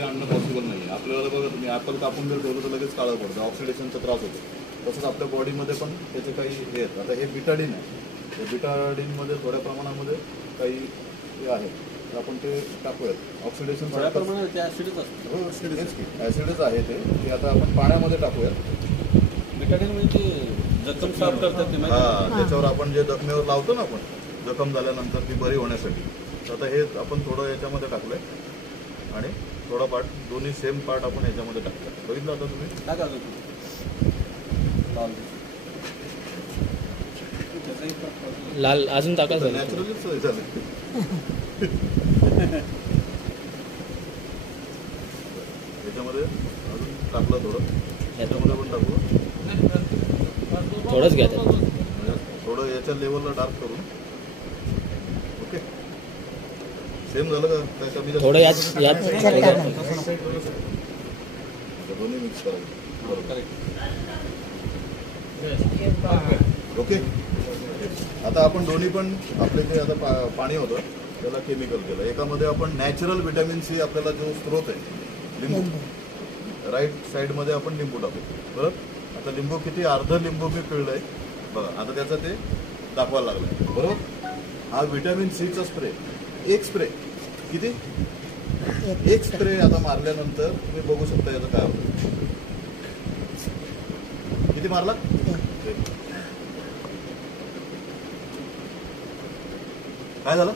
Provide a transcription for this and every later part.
आणणं पॉसिबल नाही. आपल्याला बघा तुम्ही ॲपल कापून जर ठेवलं तर लगेच काळं पडतं, ऑक्सिडेशनचा त्रास होतो. तसंच आपल्या बॉडीमध्ये पण त्याचे काही हे आहेत. आता हे बिटाडीन आहे, या बिटाडीनमध्ये थोड्या प्रमाणामध्ये काही हे आहे, तर आपण ते टाकूयात. ऑक्सिडेशन थोड्या प्रमाणात ते ॲसिडच असतं. हो, ॲसिडच आहे ते आता आपण पाण्यामध्ये टाकूयात. बिटाडीन म्हणजे जखम साफ करतात ते माहिती. हां, त्याच्यावर आपण जे जखमेवर लावतो ना, आपण जखम झाल्यानंतर ती बरी होण्यासाठी. तर आता हे आपण थोडं याच्यामध्ये टाकलंय आणि थोडा पार्ट, दोन्ही सेम पार्ट आपण याच्यामध्ये टाकला. बघितलं आता तुम्ही? टाका लाल अजून टाका सर. नॅचरलीच झालं. याच्यामध्ये अजून टाकलं थोडं, याच्यामध्ये पण टाकू. थोडंच घ्या थोडं याच्या लेवलला डार्क करून. ओके, सेम झालं का? काय कमी थोडं यात दोन्ही मिक्स करायचं. ओके, आता आपण दोन्ही पण आपले जे आता पाणी होतं त्याला केमिकल केलं. एकामध्ये आपण नॅचरल व्हिटॅमिन सी, आपल्याला जो स्त्रोत आहे लिंबू, राईट साईडमध्ये आपण लिंबू टाकू. बरं, आता लिंबू किती, अर्ध लिंबू मी पिळलंय बघा. आता त्याचा ते दाखवायला लागलाय. बरोबर, हा व्हिटॅमिन सीचा स्प्रे, एक स्प्रे किती, एक स्प्रे आता मारल्यानंतर तुम्ही बघू शकता याचं काय होतं. किती मारला, काय झालं?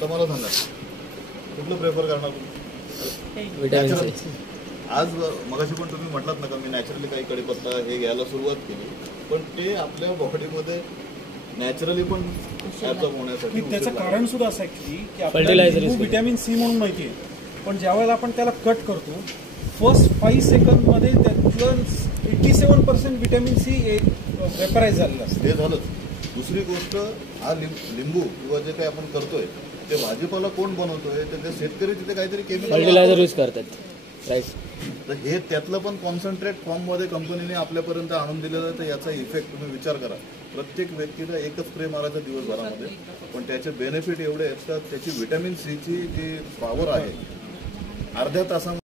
तर मला सांगा कुठलं प्रेफर करणार तुम्ही? आज मगाशी पण तुम्ही म्हटलात ना का मी नॅचरली काही कढीपत्ता हे घ्यायला सुरुवात केली, पण ते आपल्या बॉडीमध्ये नॅचरली पण ऍब्सॉर्ब होण्यासाठी त्याचं कारण सुद्धा असं आहे की आपल्याला व्हिटॅमिन सी म्हणून माहिती आहे, पण ज्यावेळेला आपण त्याला कट करतो फर्स्ट 5 सेकंदमध्ये त्यातलं 87% व्हिटॅमिन सी वेपराईज झालेलं असतं. ते झालंच. दुसरी गोष्ट, हा लिंबू किंवा जे काही आपण करतोय ते भाजीपाला कोण बनवतोय, तर ते शेतकरी तिथे काहीतरी फर्टिलायझर यूज करतात. तर हे त्यातलं पण कॉन्सन्ट्रेट फॉर्ममध्ये कंपनीने आपल्यापर्यंत आणून दिलेलं आहे. तर याचा इफेक्ट तुम्ही विचार करा. प्रत्येक व्यक्तीला एकच स्प्रे मारायचा दिवसभरामध्ये, पण त्याचे बेनिफिट एवढे आहेत का त्याची व्हिटॅमिन सीची जी पॉवर आहे अर्ध्या तासामध्ये